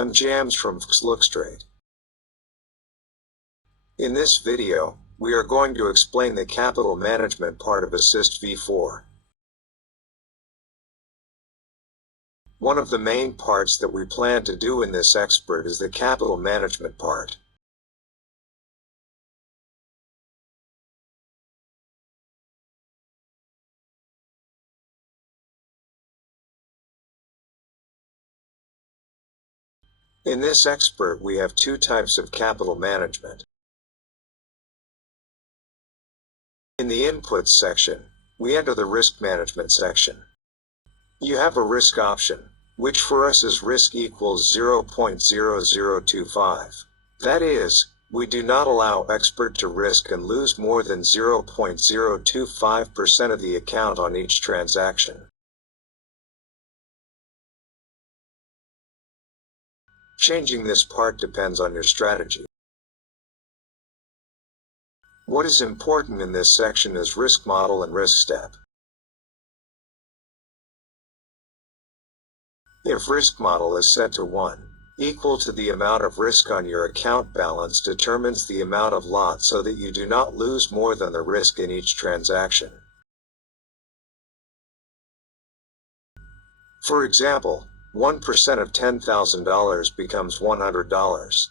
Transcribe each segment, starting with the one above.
I'm Jams from Lookstraight. In this video, we are going to explain the capital management part of Assist v4. One of the main parts that we plan to do in this expert is the capital management part. In this expert we have two types of capital management. In the Inputs section, we enter the Risk Management section. You have a risk option, which for us is risk equals 0.0025. That is, we do not allow expert to risk and lose more than 0.025% of the account on each transaction. Changing this part depends on your strategy. What is important in this section is risk model and risk step. If risk model is set to 1, equal to the amount of risk on your account balance determines the amount of lot so that you do not lose more than the risk in each transaction. For example, 1% of $10,000 becomes $100.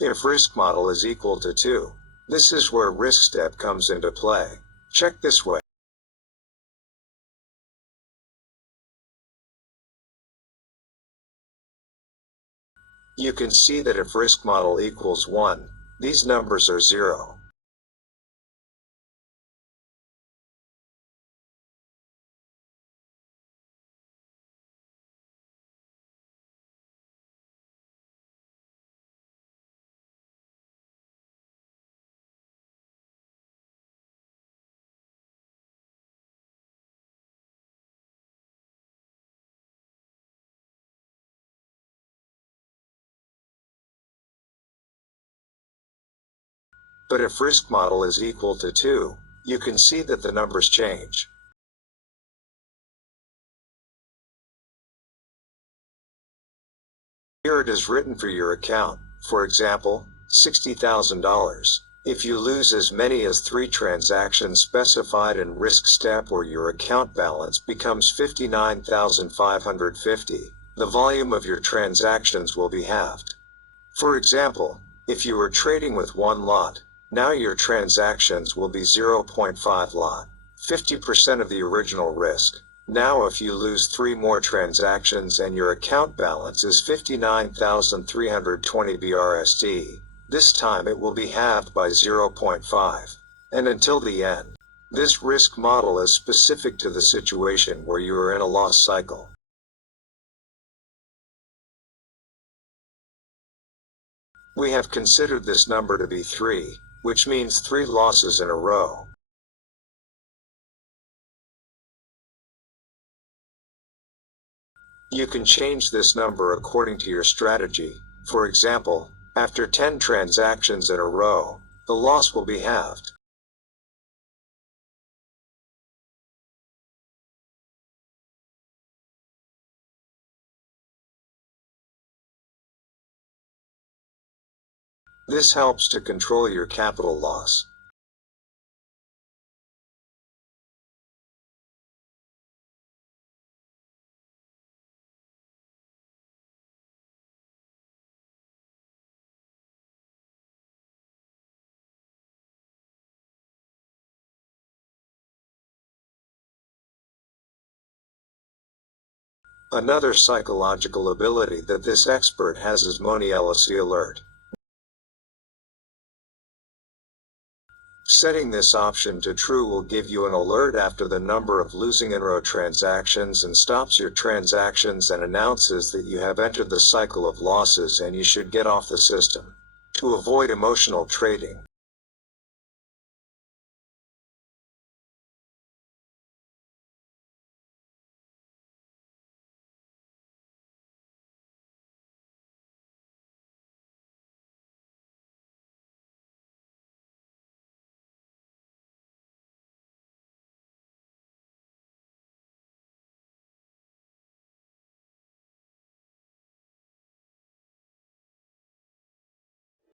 If risk model is equal to 2, this is where risk step comes into play. Check this way. You can see that if risk model equals 1, these numbers are 0. But if risk model is equal to 2, you can see that the numbers change. Here it is written for your account, for example, $60,000. If you lose as many as 3 transactions specified in risk step or your account balance becomes $59,550, the volume of your transactions will be halved. For example, if you were trading with 1 lot, now your transactions will be 0.5 lot, 50% of the original risk. Now if you lose 3 more transactions and your account balance is 59,320 BRSD, this time it will be halved by 0.5, and until the end. This risk model is specific to the situation where you are in a loss cycle. We have considered this number to be 3, which means 3 losses in a row. You can change this number according to your strategy. For example, after 10 transactions in a row, the loss will be halved. This helps to control your capital loss. Another psychological ability that this expert has is Monielisi alert. Setting this option to true will give you an alert after the number of losing in-row transactions and stops your transactions and announces that you have entered the cycle of losses and you should get off the system. To avoid emotional trading,